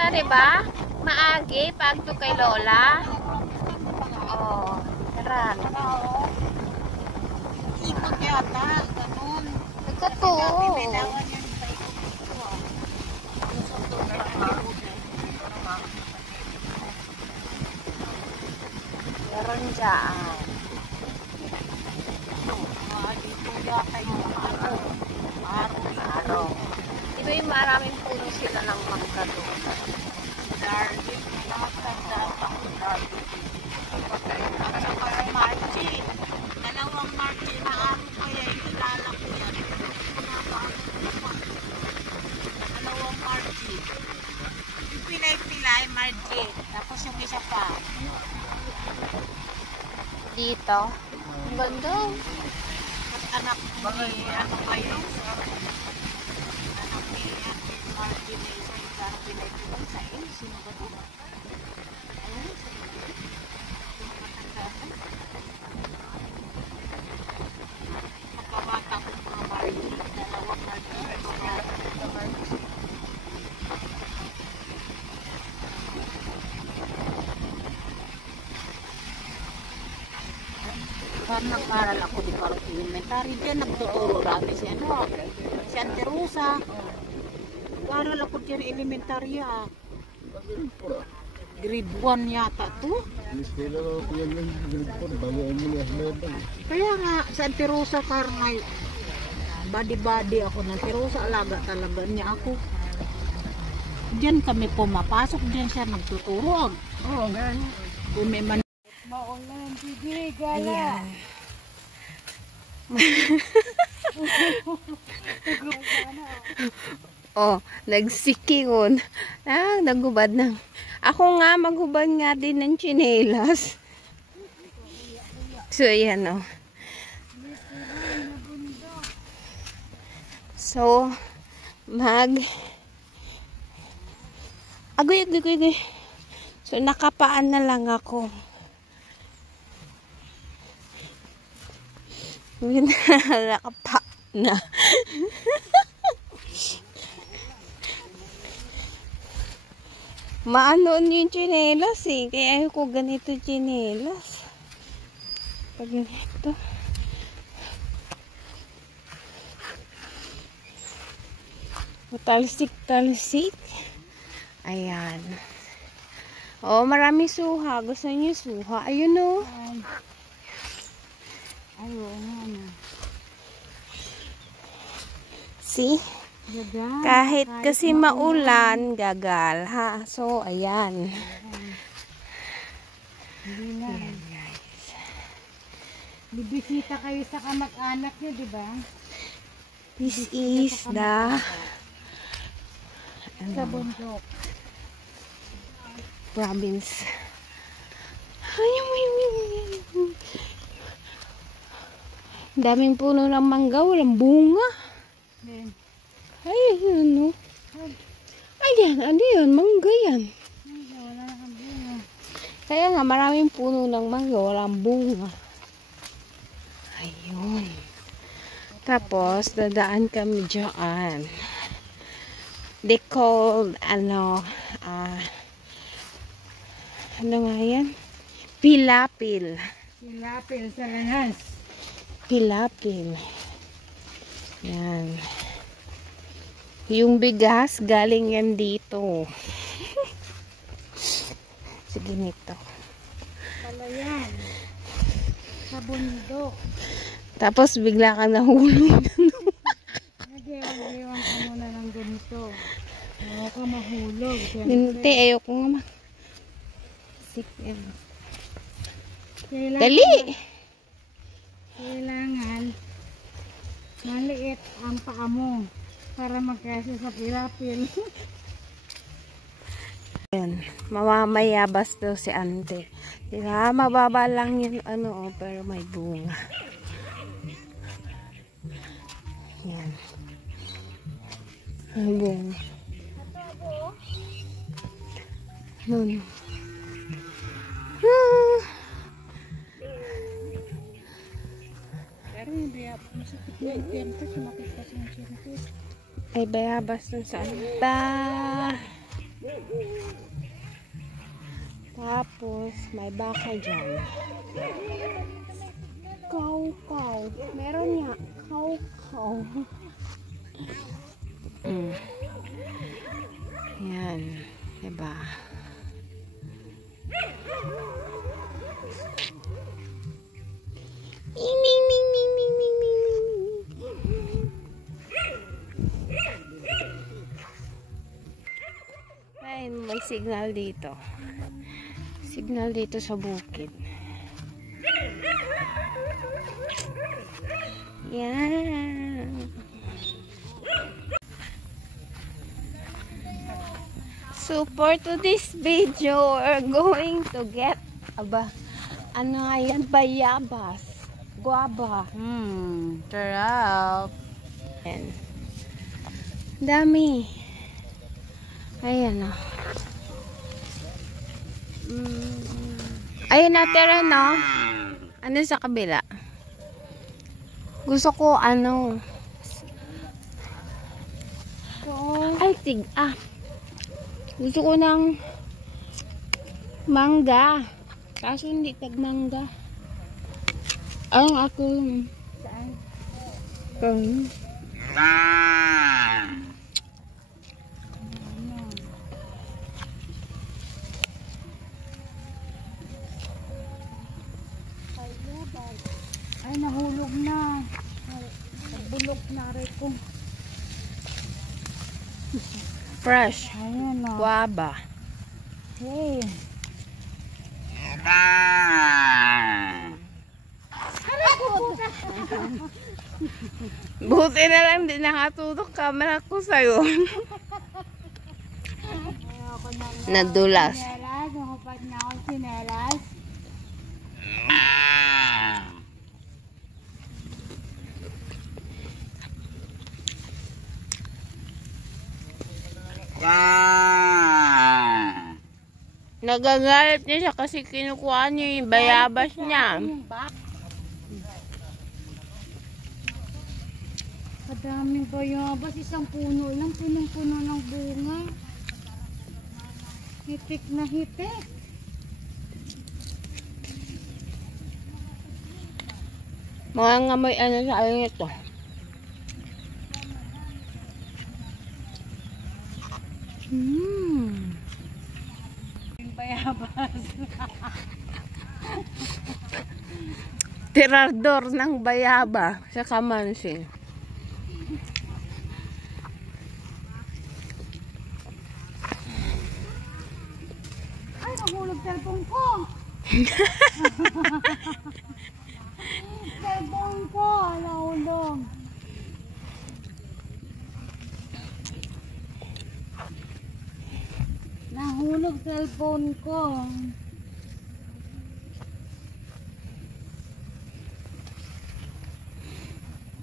Ta, diba? Maagi, pagto kay Lola. Oh, taran. Ipag yata, ganun. Nagkato. Meron dyan. Araw. Diba yung maraming puno sila ng mangga doon? Darling, nakatanda ako, darling. Sa parang Marchi. Dalawang Marchi na araw kaya ilala ko yan. Dalawang Marchi. Yung pilay-pilay, Marchi. Tapos yung isa pa. Dito. Ang ganda. At anak ni, ano ba yun? Anak ni Marchi na isa yung pilay-pilay sa iyo. Sino ba ito? Ayun, sa iyo. Yung matanda. Pagkabata ko mga Marchi. Dalawang Marchi. Parang nag-aral ako di parang elementary dyan, nagtuturo namin si ano, si Auntie Rosa. Nag-aral ako dyan elementary grade 1 yata to. Kaya nga, si Auntie Rosa parang may body ako ng Auntie Rosa, alaga talaga niya ako. Diyan kami pumapasok, diyan siya nagtuturo. Oo, ganyan. Kung may man maulan, sige, gala. Oh, nagsikingon. Nagubad ng. Ako nga, magubad nga din ng tsinelas. So, ayan oh. So, agoy. So, nakapaan na lang ako. Nakapa na. Maano yung tsinelas eh. Kaya ayaw ko ganito tsinelas. Pag ganito. Talsik. Ayan. Oh, marami suha. Gusto niyo suha? Ayun oh. Ayun. See? Gagal. Kahit kasi maulan, gagal ha. So, ayan. Ayan, guys. Bibisita kayo sa kamag-anak nyo, di ba? This is the sa bundok. Province. Daming puno ng mangga, walang bunga. Ay, ano? Ayan, ano yan? Mangga yan. Wala nang bunga. Kaya nga, maraming puno ng mangga, walang bunga. Ayun. Tapos, dadaan kami dyan. They called, ano nga yan? Pilapil. Pilapil sa lanas. Pilapil. Yan. Yung bigas, galing yan dito. Sige nito. Pala yan. Sa bundok. Tapos bigla ka nahulog. Nag-iwan ka muna ng ganito. Ayaw ka mahulog. Hindi, ayoko nga Kailangan, dali! Kailangan maliit ang paa mo para magkasya sa pilapil. Ayun, mamamayabas daw si ante. Diba, mababa lang yun, ano, pero may bunga. Yan. May bunga. Nun. Pero hindi masakit na yung tiyento, sumakit kasi yung tiyento. Ay, bayabas dun sa anta. Tapos, may baka dyan. Kaw-kaw. Meron nga. Kaw-kaw. Yan. Diba? Ming, ming, ming, ming, ming, ming, ming, ming. Ay, may signal dito. Signal dito sa bukid. Yan. So for today's video, we're going to get ano nga yan? Bayabas. Guava. Sarap. Ayan. Dami. Ayan o. Ayun natira no. Ano sa kabila? Gusto ko ano. Ay gusto ko ng mangga. Kaso hindi tag-mangga. Ang ako. Saan? Ay, nahulog na. Bulok na rin ko. Fresh. Ayan o. Guava. Hey. Buti na lang din nakatutok camera ko sa'yo. Nadulas. Sinelas. Nakapag na ako sinelas. Nagagalit niya siya kasi kinukuha niya yung bayabas niya. Kadaming bayabas. Isang puno lang. Punong-puno ng bunga. Hitik na hitik. Mga ngamoy ano sa aling ito. Bayabas. Tirador ng bayaba sa kamansi. Ay, nahulog cellphone ko. Cellphone ko, nahulog. Nahulog cellphone ko.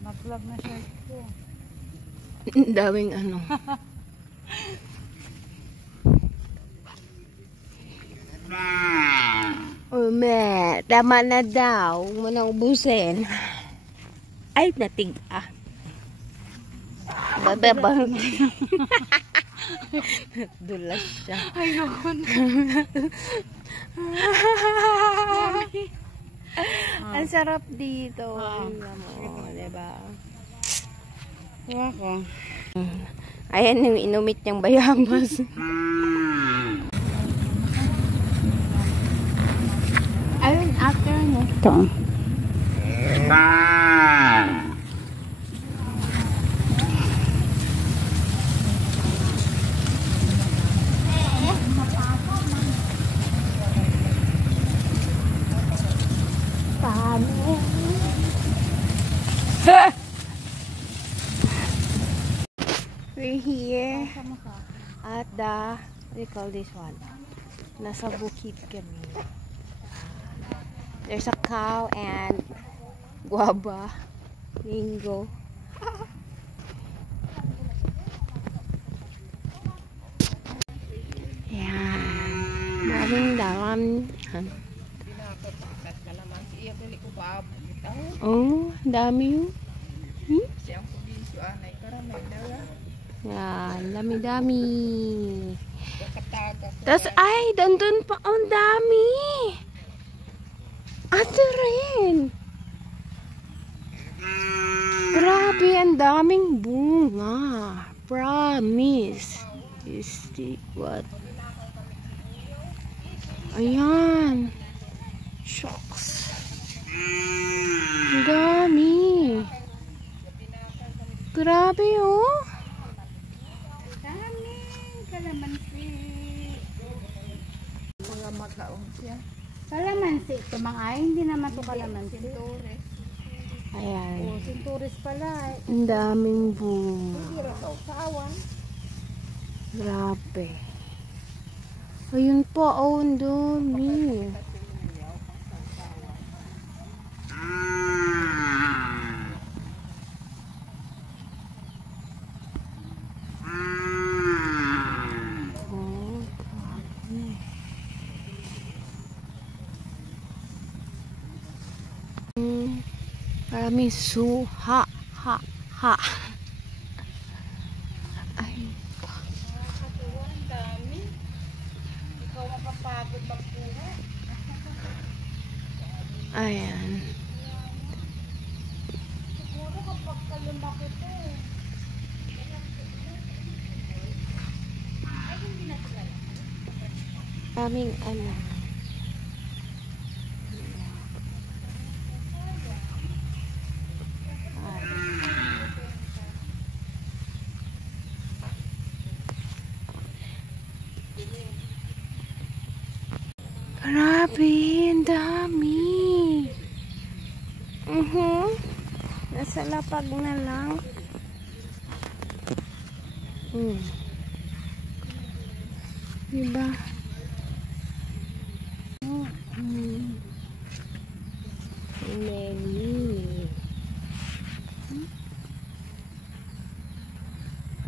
Nag-vlog na shirt ko. Daming ano. Ume, tama na daw. Huwag mo nang ubusin. Ay, natig-ah. Bababang. Dulas siya. Ay, naku na. Ang sarap dito. Diba? Ako. Ayan yung inumit niyang bayabas. Ayun, after no. Ito. We're here at the, what do you call this one? Nasa bukid kami. There's a cow and guava, mango. Yan. Daming oh, dami yun. Yan, dami-dami. Tas, ay, dandun pa. Ang dami. Ate rin. Grabe, ang daming bunga. Promise. Stick what? Ayan. Shucks. Ang dami. Grabe, oh. Daming kalamansi. Mga makaong siya. Kalamansi ito mga ay, hindi naman ito kalamansi. Ayan. O, sinturis pala. Ang daming bunga. Hindi ito, sa awan. Grabe. Ayun po, oh, ang dami. Oh, grabe. Maraming suha, ha, ha. Ay, Ang dami. Ikaw makapagod magpuha. ayan. Siguro kapag kalumaki ito. Maraming ano. Grabe, ang dami. Nasa lapag na lang. Diba? Many.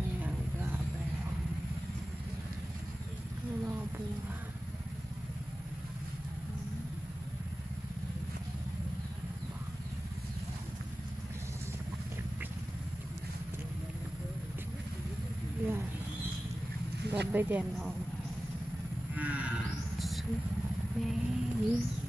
Ayan, grabe. Mga bunga. Yan. Gabi din, oh. So many.